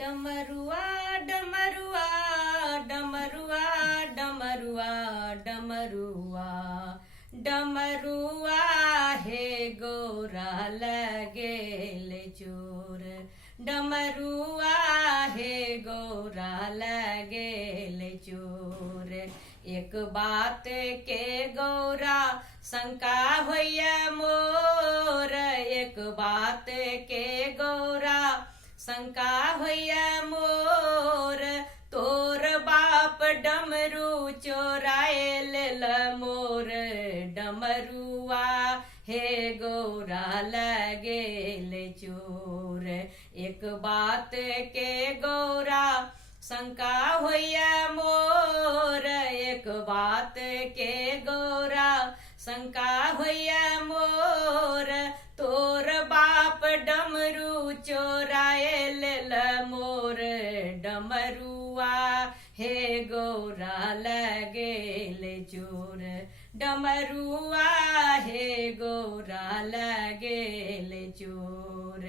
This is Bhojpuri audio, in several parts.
डमरुआ डमरुआ डमरुआ डमरुआ डमरुआ डमरुआ हे गोरा लगेल चोर डमरुआ हे गोरा लगेल चोर। एक बात के गौरा शंका होइया मोर, एक बात के गौरा शंका होइया मोर। तोर बाप डमरू चोराए लेल मोर डमरुआ हे गोरा लगेल चोर। एक बात के गौरा शंका होइया मोर, एक बात के गौरा शंका होइया मोर। तोर बाप डमरू चोराए लेल मोर डमरुआ हे गोरा लगेल चोर डमरुआ हे गोरा लगेल चोर।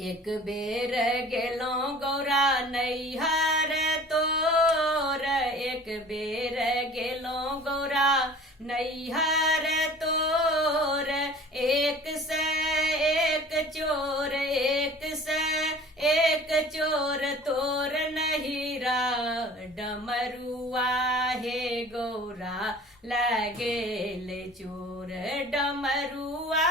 एक बेर गेलो गौरा नैहर तोर, एक बेर गेलो गौरा नैहर तोर। एक से एक चोर, एक से एक चोर तोर नहिरा डमरुआ हे गोरा लगेल चोर डमरुआ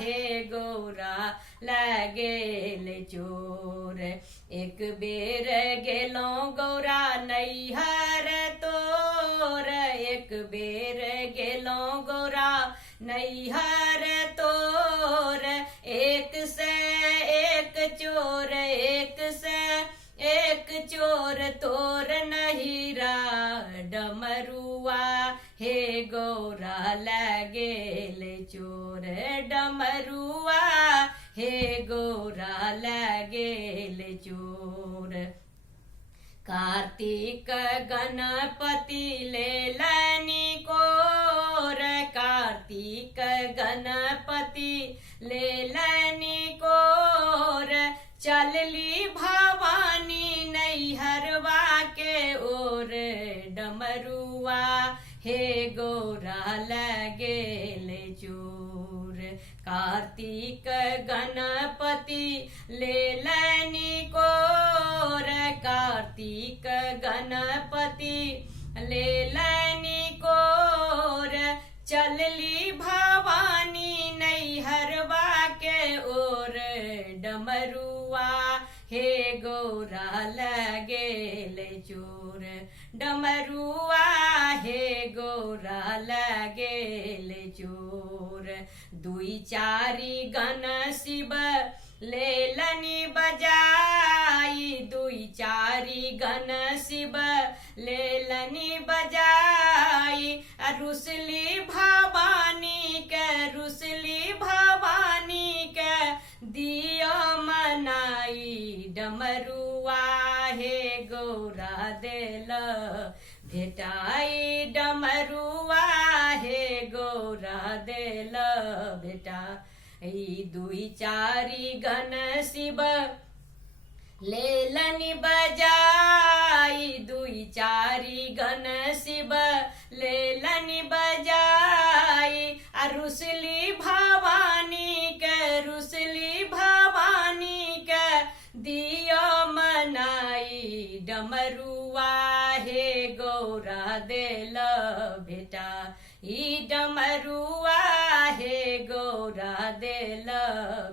हे गोरा लगेल चोर। एक बेर गेलो गौरा नैहर तोर, एक बेर गेलो गौरा नैहर तोर। एक से एक चोर, एक से एक चोर तोर नहिरा डमरुआ हे गोरा लगेल चोर डमरुआ हे गोरा लगेल चोर। कार्तिक गणपति लेलनि कोर, कार्तिक गणपति लेलनि कोर। चलली भवानी नैहरवा के ओर डमरुआ हे गोरा लगेल चोर। कार्तिक गणपति लेलनि कोर, कार्तिक गणपति लेलनि कोर। चलली भवानी नैहरवा के ओर डमरुआ हे गोरा लगेल चोर डमरुआ हे गोरा लगेल चोर। दुई चारी गण शिव लेलनि बजाई, दुई चारी गण शिव लेलनि बजाई। रुसली भवानी के, रुसली भवानी के दियो मनाई डमरुआ हे गोरा देल भेटाई डमरुआ हे गोरा देल भेटा। दुई चारी गण शिव लेलनि बजाई, दुई चारी गण शिव लेलनि बजाई। रुसली भवानी के, रुसली भवानी के दियो मनाई डमरुआ हे गोरा देल बेटा। ई डमरुआ हे गोरा देल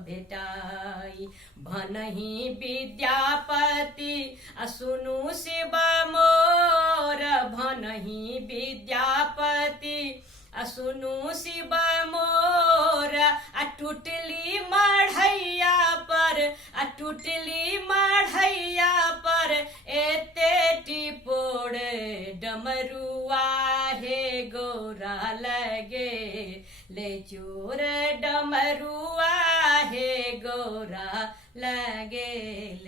भेटाई। भनहि विद्यापति सुनु शिव मोर, भनहि विद्यापति सुनु शिव मोर। टूटली मढ़ैया पर, टूटली मढ़ैया पर एते टिपोड़ डमरुआ हे गोरा लगेल चोर डमरुआ हे गोरा लगेल